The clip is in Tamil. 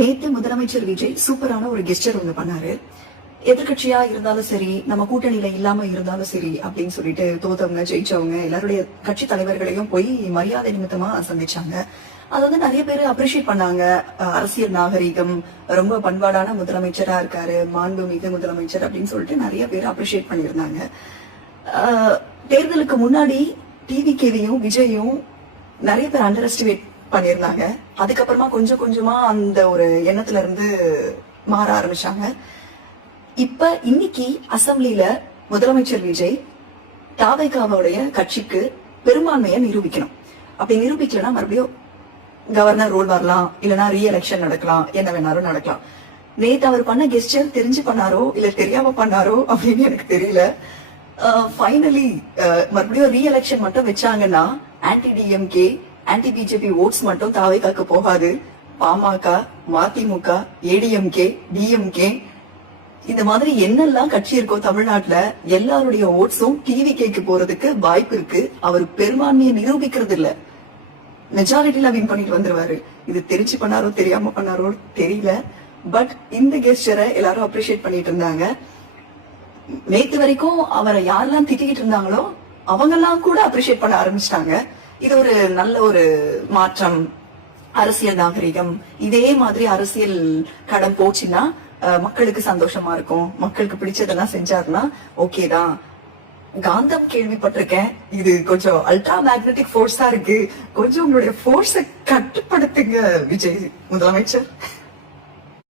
நேத்து முதலமைச்சர் விஜய் சூப்பரான ஒரு கெஸ்டர் ஒண்ணு பண்ணாரு. எதிர்கட்சியா இருந்தாலும் சரி, நம்ம கூட்டணியில இல்லாம இருந்தாலும் சரி அப்படின்னு சொல்லிட்டு தோத்தவங்க ஜெயிச்சவங்க எல்லாருடைய கட்சி தலைவர்களையும் போய் மரியாதை நிமித்தமா சந்திச்சாங்க. அது வந்து நிறைய பேர் அப்ரிஷியேட் பண்ணாங்க. அரசியல் நாகரிகம், ரொம்ப பண்பாடான முதலமைச்சரா இருக்காரு, மாண்புமிகு முதலமைச்சர் அப்படின்னு சொல்லிட்டு நிறைய பேர் அப்ரிஷியேட் பண்ணியிருந்தாங்க. தேர்தலுக்கு முன்னாடி டிவிகேவையும் விஜயும் நிறைய பேர் அண்டர் எஸ்டிமேட் பண்ணியிருந்தாங்க. அதுக்கப்புறமா கொஞ்சம் கொஞ்சமா அந்த ஒரு எண்ணத்துல இருந்து மாற ஆரம்பிச்சாங்க. இப்ப இன்னைக்கு அசெம்பிளில முதலமைச்சர் விஜய் தாவேகாவுடைய கட்சிக்கு பெரும்பான்மையை நிரூபிக்கணும். அப்படி நிரூபிக்கலன்னா மறுபடியும் கவர்னர் ரோல் வரலாம், இல்லைன்னா ரீ எலெக்ஷன் நடக்கலாம், என்ன வேணாலும் நடக்கலாம். நேத்து அவர் பண்ண கெஸ்டர் தெரிஞ்சு பண்ணாரோ இல்ல தெரியாம பண்ணாரோ அப்படின்னு எனக்கு தெரியல. ஃபைனலி மறுபடியும் ரீ எலெக்ஷன் மட்டும் வச்சாங்கன்னா anti DMK anti BJP oats மட்டும் தாவேகாக்கு போகாது. பாமக, மதிமுக, ஏடிஎம்கே, டிஎம்கே இந்த மாதிரி என்னெல்லாம் கட்சி இருக்கோ தமிழ்நாட்டுல எல்லாருடைய ஓட்ஸும் டிவிகேக்கு போறதுக்கு வாய்ப்பு இருக்கு. அவர் பெரும்பான்மையை நிரூபிக்கிறது இல்ல, மெஜாரிட்டில வின் பண்ணிட்டு வந்துருவாரு. இது தெரிஞ்சு பண்ணாரோ தெரியாம பண்ணாரோ தெரியல. பட் இந்த கெஸ்டரை எல்லாரும் அப்ரிஷியேட் பண்ணிட்டு இருந்தாங்க. நேத்து வரைக்கும் அவரை யாரெல்லாம் திட்டிக்கிட்டு இருந்தாங்களோ அவங்க எல்லாம் கூட அப்ரிஷியேட் பண்ண ஆரம்பிச்சிட்டாங்க. இது ஒரு நல்ல ஒரு மாற்றம், அரசியல் நாகரிகம். இதே மாதிரி அரசியல் கடம் போச்சுன்னா மக்களுக்கு சந்தோஷமா இருக்கும். மக்களுக்கு பிடிச்சதெல்லாம் செஞ்சாருன்னா ஓகேதான். காந்தம் கேள்விப்பட்டிருக்கேன், இது கொஞ்சம் அல்ட்ரா மேக்னெட்டிக் ஃபோர்ஸா இருக்கு, கொஞ்சம் உங்களுடைய ஃபோர்ஸை கட்டுப்படுத்துங்க விஜய் முதலமைச்சர்.